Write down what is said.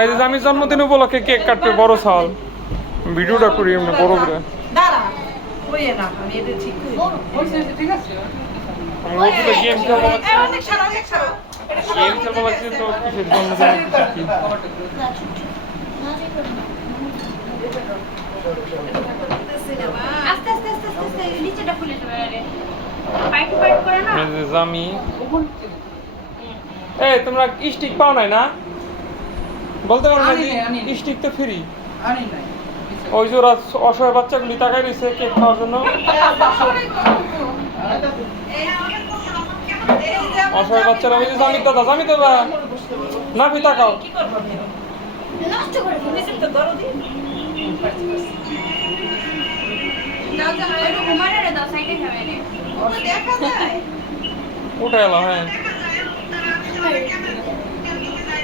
এই যে আমি জন্মদিন উপলক্ষে কেক কাটবে বড় সাল ভিডিওটা করি এমনি বড় করে দাঁড়া ওই না আমি এটা ঠিক ঠিক আছে আমি বলছি যে গেম খেলবো অনেক সারা গেম খেলবো লাগছে তো কিসের জন্মদিন কি আস্তে আস্তে আস্তে আস্তে নিচেটা খুলে দেবে আরে পাইট পাইট করে না এই যে জামি এই তোমরা স্টিক পাও নাই না বলতে পারো না স্টিক তো ফ্রি আনি নাই ওই যে ওরা অসহায় বাচ্চাগুলি তাকাই রয়েছে কেক খাওয়ার জন্য অসহায় বাচ্চারা ওই যে জামি দাদা না পি তাকাও কি করব আমি নষ্ট করে নিচে তো দরদি দাও দাও ওই ঘুমারে রে দাও সাইডে খাবে রে ও দেখা যায় উঠে এলো হ্যাঁ